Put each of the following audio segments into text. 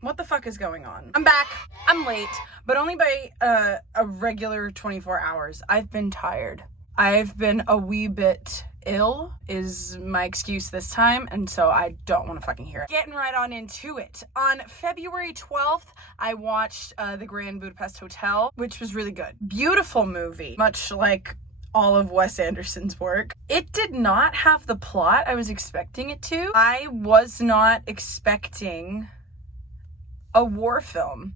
What the fuck is going on? I'm back. I'm late, but only by a regular 24 hours. I've been tired. I've been a wee bit ill is my excuse this time, and so I don't want to fucking hear it. Getting right on into it. On February 12th, I watched The Grand Budapest Hotel, which was really good. Beautiful movie, much like all of Wes Anderson's work. It did not have the plot I was expecting it to. I was not expecting a war film.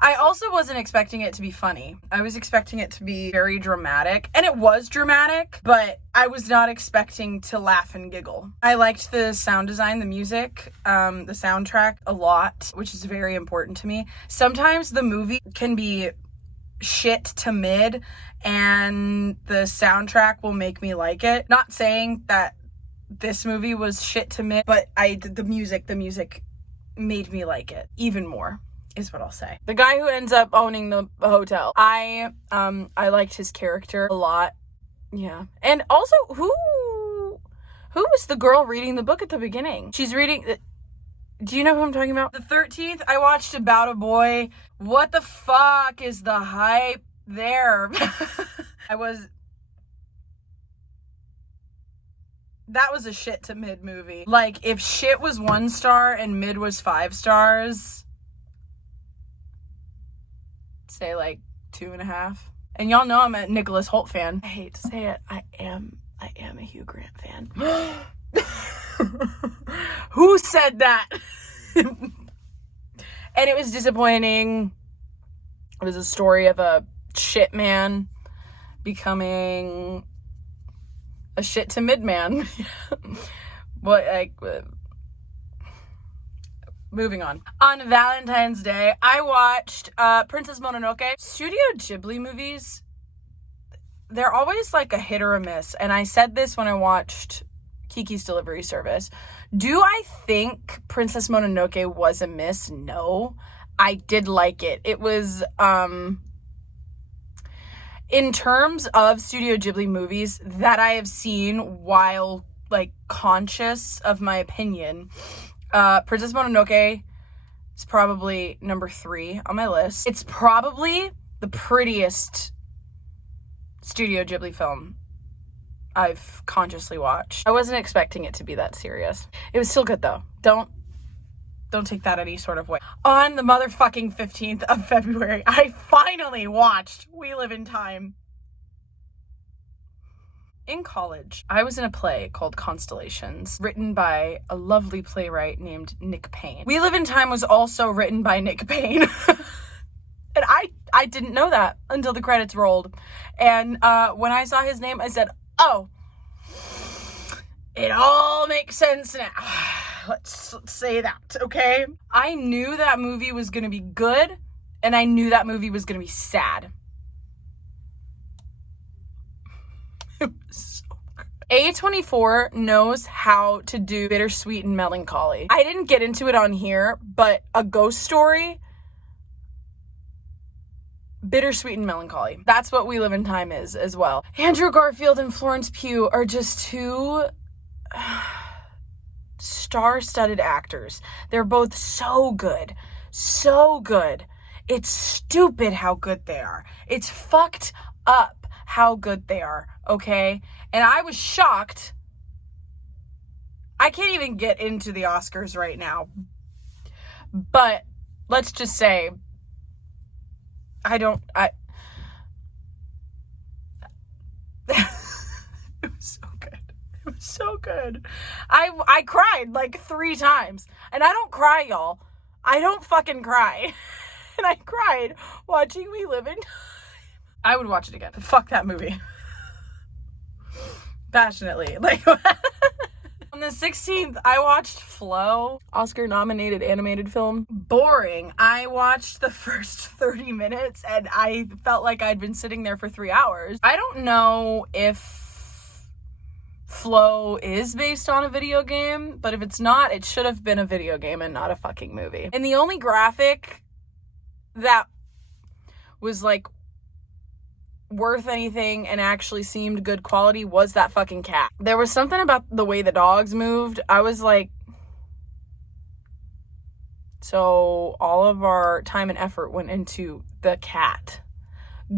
I also wasn't expecting it to be funny. I was expecting it to be very dramatic, and it was dramatic, but I was not expecting to laugh and giggle. I liked the sound design, the music, the soundtrack a lot, which is very important to me. Sometimes the movie can be shit to mid, and the soundtrack will make me like it. Not saying that this movie was shit to mid, but the music made me like it even more, is what I'll say. The guy who ends up owning the hotel, I liked his character a lot. Yeah. And also, who was the girl reading the book at the beginning? She's reading, do you know who I'm talking about? The 13th, I watched About a Boy. What the fuck is the hype there? That was a shit to mid movie. Like, if shit was 1 star and mid was 5 stars, say like 2.5. And y'all know I'm a Nicholas Hoult fan. I hate to say it, I am a Hugh Grant fan. Who said that? And it was disappointing. It was a story of a shit man becoming a shit to mid man. Moving on. On Valentine's Day, I watched Princess Mononoke. Studio Ghibli movies, they're always like a hit or a miss. And I said this when I watched Kiki's Delivery Service. Do I think Princess Mononoke was a miss? No. I did like it. It was, in terms of Studio Ghibli movies that I have seen while, like, conscious of my opinion, Princess Mononoke is probably number 3 on my list. It's probably the prettiest Studio Ghibli film I've consciously watched. I wasn't expecting it to be that serious. It was still good though. Don't take that any sort of way. On the motherfucking 15th of February, I finally watched We Live in Time. In college, I was in a play called Constellations, written by a lovely playwright named Nick Payne. We Live in Time was also written by Nick Payne. And I didn't know that until the credits rolled. And when I saw his name, I said, oh, it all makes sense now. Let's say that, okay? I knew that movie was going to be good, and I knew that movie was going to be sad. It was so good. A24 knows how to do bittersweet and melancholy. I didn't get into it on here, but A Ghost Story, bittersweet and melancholy. That's what We Live in Time is as well. Andrew Garfield and Florence Pugh are just two star-studded actors. They're both so good. So good. It's stupid how good they are. It's fucked up how good they are, okay? And I was shocked. I can't even get into the Oscars right now. But let's just say it was so good. It was so good. I cried like 3 times. And I don't cry, y'all. I don't fucking cry. And I cried watching We Live in Time. I would watch it again. Fuck that movie. Passionately. Like, on the 16th, I watched Flow, Oscar-nominated animated film. Boring. I watched the first 30 minutes and I felt like I'd been sitting there for 3 hours. I don't know if Flow is based on a video game, but if it's not, it should have been a video game and not a fucking movie. And the only graphic that was like worth anything and actually seemed good quality was that fucking cat. There was something about the way the dogs moved. I was like, So all of our time and effort went into the cat.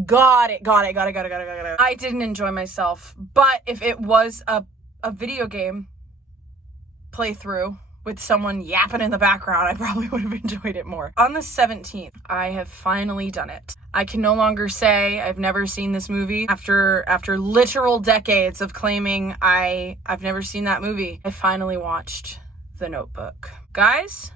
Got it. I didn't enjoy myself, but if it was a video game playthrough with someone yapping in the background, I probably would have enjoyed it more. On the 17th, I have finally done it. I can no longer say I've never seen this movie. After literal decades of claiming I've never seen that movie, I finally watched The Notebook. Guys,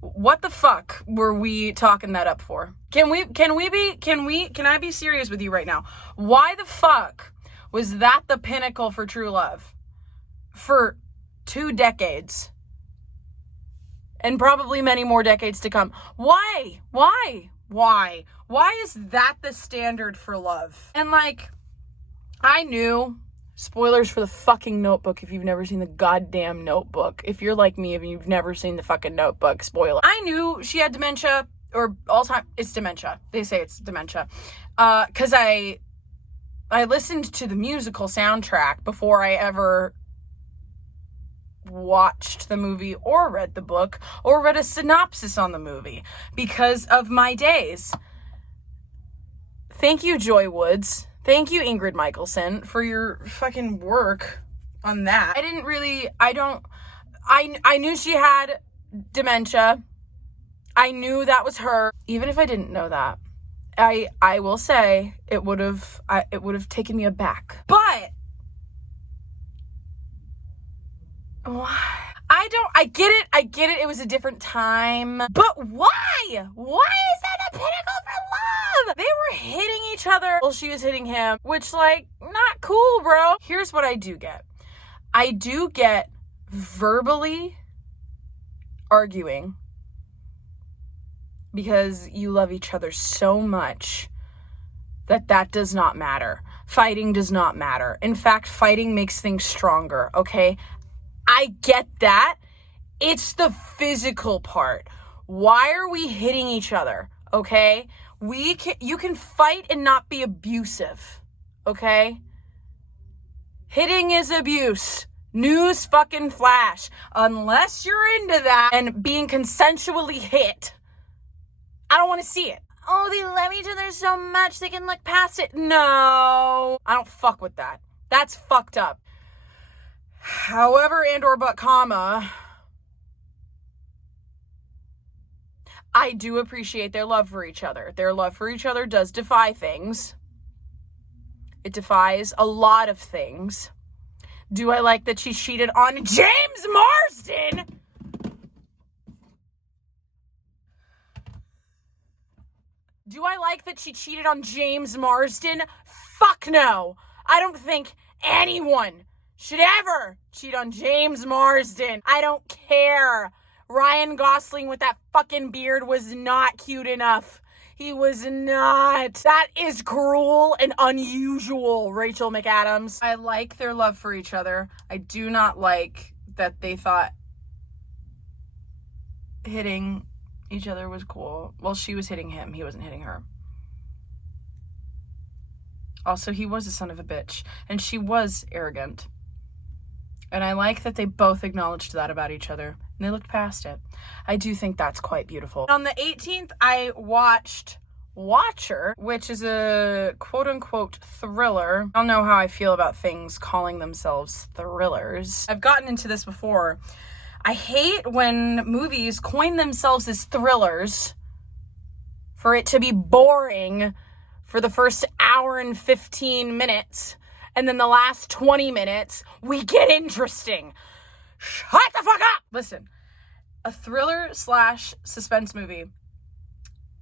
what the fuck were we talking that up for? Can I be serious with you right now? Why the fuck was that the pinnacle for true love? For 2 decades. And probably many more decades to come. Why? Why is that the standard for love? And like, I knew, spoilers for the fucking Notebook if you've never seen the goddamn Notebook. If you're like me, if you've never seen the fucking Notebook, spoiler. I knew she had dementia, or Alzheimer's. It's dementia. They say it's dementia. Cause I listened to the musical soundtrack before I ever watched the movie or read the book or read a synopsis on the movie because of my days. Thank you, Joy Woods. Thank you, Ingrid Michaelson, for your fucking work on that. I knew she had dementia. I knew that was her. Even if I didn't know that, I will say it would have taken me aback. But I get it. It was a different time. But why? Why is that a pinnacle for love? They were hitting each other while she was hitting him, which, like, not cool, bro. Here's what I do get. I do get verbally arguing because you love each other so much that does not matter. Fighting does not matter. In fact, fighting makes things stronger, okay? I get that. It's the physical part. Why are we hitting each other? Okay? You can fight and not be abusive. Okay? Hitting is abuse. News fucking flash. Unless you're into that and being consensually hit, I don't want to see it. Oh, they love each other so much they can look past it. No. I don't fuck with that. That's fucked up. However, and or but comma, I do appreciate their love for each other. Their love for each other does defy things. It defies a lot of things. Do I like that she cheated on James Marsden? Do I like that she cheated on James Marsden? Fuck no. I don't think anyone should ever cheat on James Marsden. I don't care. Ryan Gosling with that fucking beard was not cute enough. He was not. That is cruel and unusual, Rachel McAdams. I like their love for each other. I do not like that they thought hitting each other was cool. Well, she was hitting him. He wasn't hitting her. Also, he was a son of a bitch. And she was arrogant. And I like that they both acknowledged that about each other. And they looked past it. I do think that's quite beautiful. On the 18th, I watched Watcher, which is a quote-unquote thriller. I don't know how I feel about things calling themselves thrillers. I've gotten into this before. I hate when movies coin themselves as thrillers for it to be boring for the first hour and 15 minutes. And then the last 20 minutes, we get interesting. Shut the fuck up! Listen, a thriller / suspense movie,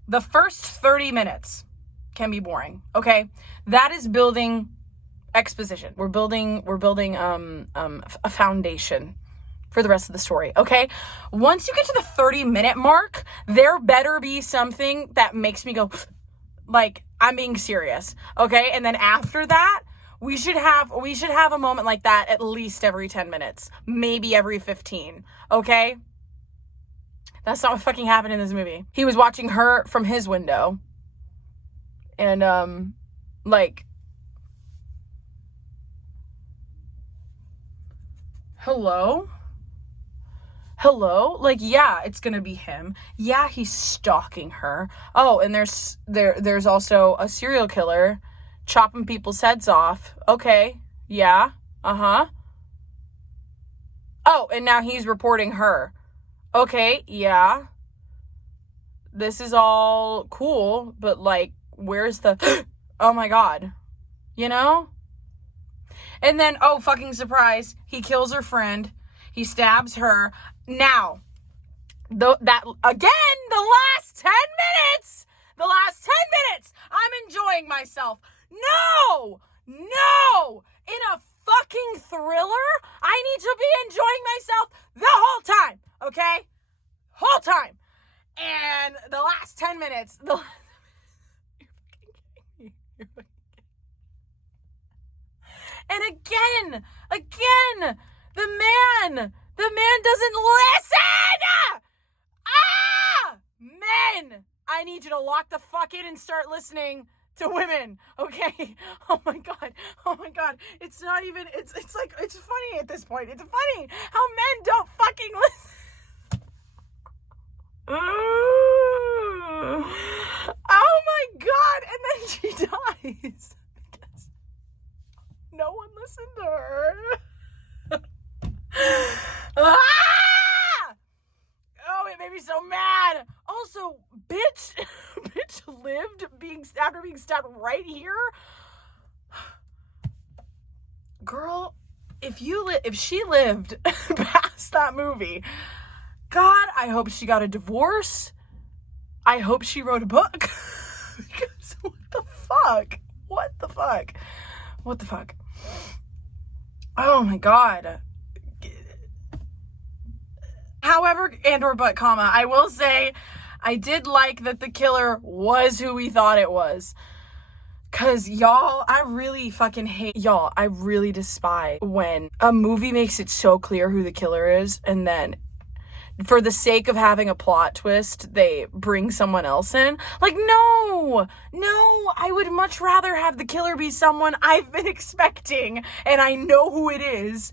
the first 30 minutes can be boring, okay? That is building exposition. We're building a foundation for the rest of the story, okay? Once you get to the 30-minute mark, there better be something that makes me go, like, I'm being serious, okay? And then after that, we should have a moment like that at least every 10 minutes, maybe every 15, okay? That's not what fucking happened in this movie. He was watching her from his window, and, like, hello? Hello? Like, yeah, it's gonna be him. Yeah, he's stalking her. Oh, and there's also a serial killer chopping people's heads off. Okay. Yeah. Uh-huh. Oh, and now he's reporting her. Okay, yeah. This is all cool, but like, where's the oh my god. You know? And then, oh, fucking surprise, he kills her friend. He stabs her. Now, the last 10 minutes, I'm enjoying myself. No, in a fucking thriller, I need to be enjoying myself the whole time, okay? Whole time. And the last 10 minutes, and again, the man doesn't listen! Men! I need you to lock the fuck in and start listening to women, okay? Oh my god. It's not even, it's like, it's funny at this point. It's funny how men don't fucking listen. Oh my god, and then she dies. Because no one listened to her. Oh, it made me so mad. Also, bitch lived after being stabbed right here. Girl, if she lived past that movie, God, I hope she got a divorce. I hope she wrote a book. Because what the fuck? Oh my god. However, I will say, I did like that the killer was who we thought it was. Cause y'all, I really despise when a movie makes it so clear who the killer is, and then for the sake of having a plot twist, they bring someone else in. Like, no, I would much rather have the killer be someone I've been expecting and I know who it is.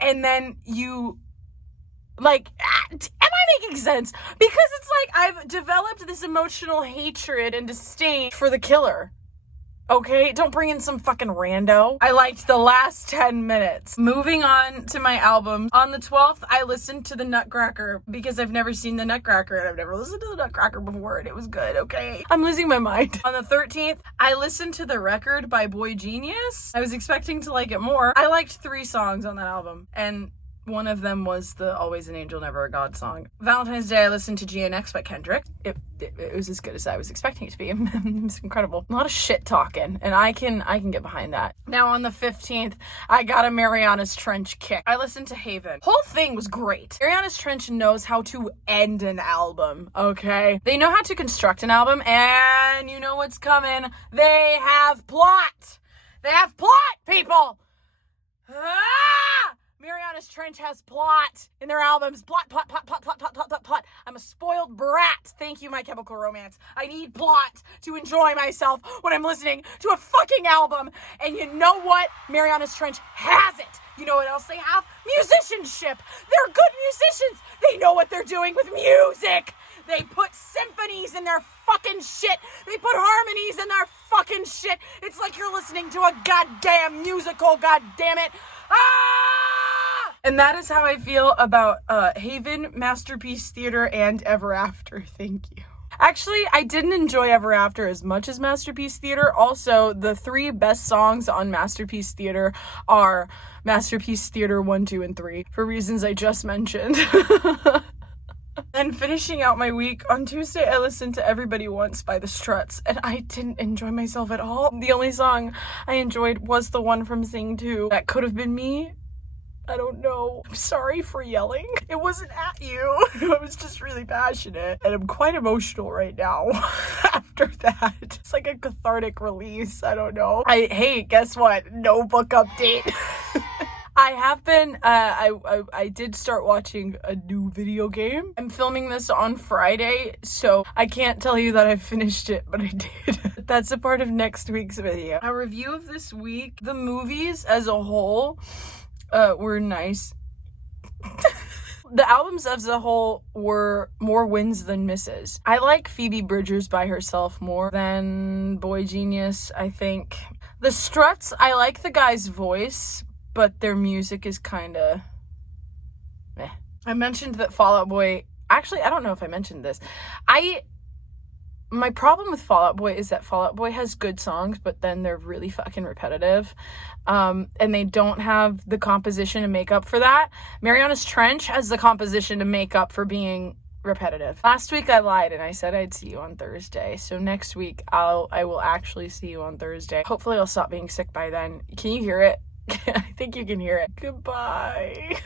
And then you, like, am I making sense? Because it's like I've developed this emotional hatred and disdain for the killer. Okay, don't bring in some fucking rando. I liked the last 10 minutes. Moving on to my album. On the 12th, I listened to the Nutcracker because I've never seen the Nutcracker and I've never listened to the Nutcracker before and it was good, okay? I'm losing my mind. On the 13th, I listened to The Record by Boy Genius. I was expecting to like it more. I liked 3 songs on that album, and one of them was the Always an Angel, Never a God song. Valentine's Day, I listened to GNX by Kendrick. It was as good as I was expecting it to be. It was incredible. A lot of shit talking, and I can get behind that. Now on the 15th, I got a Mariana's Trench kick. I listened to Haven. Whole thing was great. Mariana's Trench knows how to end an album, okay? They know how to construct an album, and you know what's coming. They have plot! They have plot, people! Mariana's Trench has plot in their albums. Plot. I'm a spoiled brat. Thank you, My Chemical Romance. I need plot to enjoy myself when I'm listening to a fucking album. And you know what? Mariana's Trench has it. You know what else they have? Musicianship. They're good musicians. They know what they're doing with music. They put symphonies in their fucking shit. They put harmonies in their fucking shit. It's like you're listening to a goddamn musical, goddammit. And that is how I feel about Haven, Masterpiece Theater, and Ever After. Thank you. Actually, I didn't enjoy Ever After as much as Masterpiece Theater. Also, the 3 best songs on Masterpiece Theater are Masterpiece Theater 1, 2, and 3, for reasons I just mentioned. And finishing out my week, on Tuesday I listened to Everybody Wants by the Struts, and I didn't enjoy myself at all. The only song I enjoyed was the one from Sing 2. That could have been me. I don't know. I'm sorry for yelling. It wasn't at you. I was just really passionate. And I'm quite emotional right now after that. It's like a cathartic release. I don't know. Hey, guess what? No book update. I have been, I did start watching a new video game. I'm filming this on Friday, so I can't tell you that I finished it, but I did. That's a part of next week's video. A review of this week. The movies as a whole were nice. the albums as a whole were more wins than misses. I like Phoebe Bridgers by herself more than Boy Genius, I think. The Struts, I like the guy's voice, but their music is kind of meh. I mentioned that Fall Out Boy, actually, I don't know if I mentioned this. My problem with Fall Out Boy is that Fall Out Boy has good songs, but then they're really fucking repetitive. And they don't have the composition to make up for that. Mariana's Trench has the composition to make up for being repetitive. Last week I lied and I said I'd see you on Thursday. So next week I will actually see you on Thursday. Hopefully I'll stop being sick by then. Can you hear it? I think you can hear it. Goodbye.